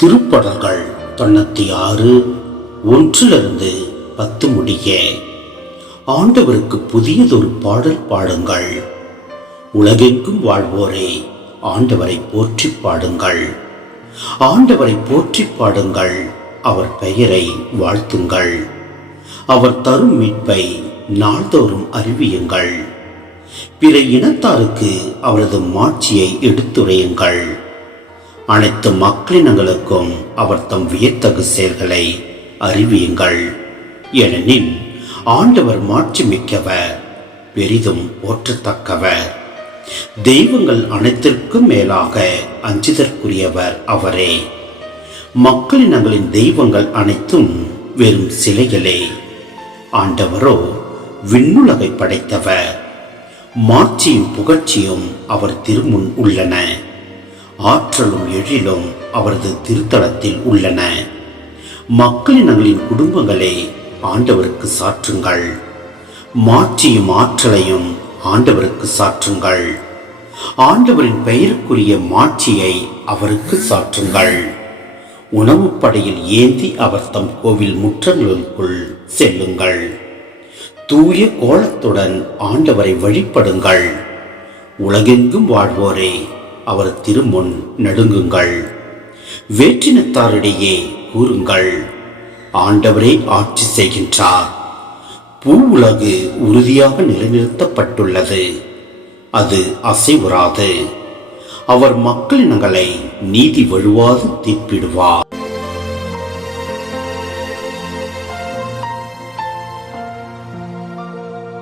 திருப்பாடல்கள் 96 1-10 முடிய. ஆண்டவருக்கு புதியதொரு பாடல் பாடுங்கள். உலகெங்கும் வாழ்வோரே, ஆண்டவரை போற்றி பாடுங்கள். ஆண்டவரை போற்றி பாடுங்கள். அவர் பெயரை வாழ்த்துங்கள். அவர் தரும் மீட்பை நாள்தோறும் அறிவியுங்கள். பிற இனத்தாருக்கு அவரது மாட்சியை எடுத்துரையுங்கள். அனைத்து மக்களினங்களுக்கும் அவர் தம் வியத்தகு செயல்களை அறிவியுங்கள். ஏனெனில் ஆண்டவர் மாட்சி மிக்கவர், பெரிதும் போற்றத்தக்கவர். தெய்வங்கள் அனைத்திற்கும் மேலாக அஞ்சுதற்குரியவர் அவரே. மக்களினங்களின் தெய்வங்கள் அனைத்தும் வெறும் சிலைகளே. ஆண்டவரோ விண்ணுலகை படைத்தவர். மாட்சியும் புகழ்ச்சியும் அவர் திருமுன் உள்ளன. ஆற்றலும் எழிலும் அவரது திருத்தலத்தில் உள்ளன. மக்களினங்களின் குடும்பங்களே, ஆண்டவருக்கு சாற்றுங்கள். மாட்சியும் ஆற்றலையும் ஆண்டவருக்கு சாற்றுங்கள். ஆண்டவரின் பெயருக்குரிய மாட்சியை அவருக்கு சாற்றுங்கள். உணவுப்படையில் ஏந்தி அவர் தம் கோவில் முற்றங்களுக்குள் செல்லுங்கள். தூய கோலத்துடன் ஆண்டவரை வழிபடுங்கள். உலகெங்கும் வாழ்வோரே, அவர் திருமுன் நடுங்குங்கள். வேற்றினத்தாரிடையே கூறுங்கள், ஆண்டவரே ஆட்சி செய்கின்றார். பூ உலகு உறுதியாக நிலைநிறுத்தப்பட்டுள்ளது, அது அசைவுறாது. அவர் மக்களினங்களை நீதி வழுவாது தீர்ப்பிடுவார்.